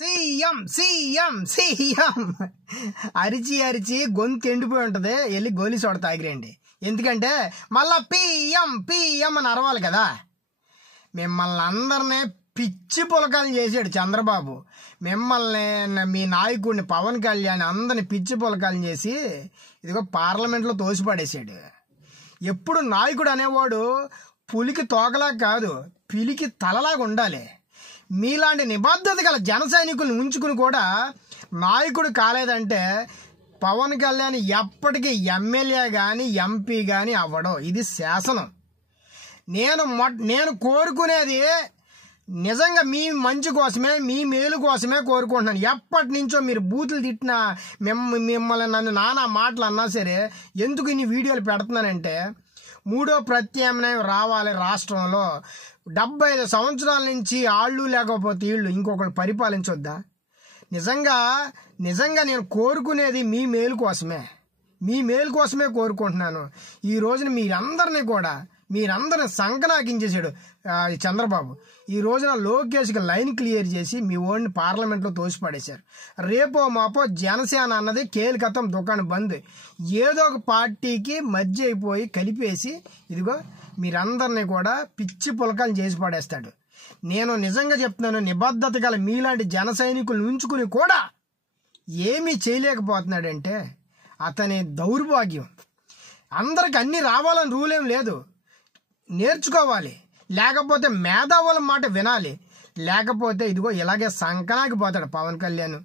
CM CM CM అరిచి అరిచి గొంతు ఎండిపోయి ఉంటుంది. వెళ్ళి గోలీ సోడ తాగిరండి. ఎందుకంటే మళ్ళా పిఎం పిఎం అని అరవాలి కదా. మిమ్మల్ని అందరినీ పిచ్చి పులకాలు చేసాడు చంద్రబాబు. మిమ్మల్ని, మీ నాయకుడిని పవన్ కళ్యాణ్ అందరిని పిచ్చి పులకాలు చేసి ఇదిగో పార్లమెంట్లో తోసిపడేశాడు. ఎప్పుడు నాయకుడు అనేవాడు పులికి తోకలా కాదు, పిలికి తలలాగా ఉండాలి. మీలాంటి నిబద్ధత గల జన సైనికులను ఉంచుకుని కూడా నాయకుడు కాలేదంటే పవన్ కళ్యాణ్ ఎప్పటికీ ఎమ్మెల్యే కానీ ఎంపీ కానీ అవ్వడం. ఇది శాసనం. నేను కోరుకునేది నిజంగా మీ మంచి కోసమే, మీ మేలు కోసమే కోరుకుంటున్నాను. ఎప్పటి నుంచో మీరు బూతులు తిట్టినా, మిమ్మల్ని నన్ను నానా మాటలు అన్నా సరే ఎందుకు ఇన్ని వీడియోలు పెడుతున్నానంటే, మూడో ప్రత్యామ్నాయం రావాలి రాష్ట్రంలో. 75 సంవత్సరాల నుంచి ఆళ్ళు లేకపోతే వీళ్ళు ఇంకొకరు పరిపాలించొద్దా? నిజంగా నేను కోరుకునేది మీ మేలు కోసమే, మీ మేలు కోసమే కోరుకుంటున్నాను. ఈ రోజున మీరందరిని సంకనాకించేశాడు చంద్రబాబు. ఈ రోజున లోకేష్కి లైన్ క్లియర్ చేసి మీ ఓడిని పార్లమెంట్లో తోసిపడేశారు. రేపో మాపో జనసేన అన్నది కేలికతం, దుకాణం బంద్. ఏదో ఒక పార్టీకి మధ్య అయిపోయి కలిపేసి ఇదిగో మీరందరినీ కూడా పిచ్చి పులకాలు చేసి పడేస్తాడు. నేను నిజంగా చెప్తున్నాను, నిబద్ధత గల మీలాంటి జన సైనికులు ఉంచుకుని కూడా ఏమీ చేయలేకపోతున్నాడంటే అతని దౌర్భాగ్యం. అందరికి అన్నీ రావాలని రూల్ ఏం లేదు. నేర్చుకోవాలి, లేకపోతే మేధావుల మాట వినాలి, లేకపోతే ఇదిగో ఇలాగే సంకనాకి పోతాడు పవన్ కళ్యాణ్.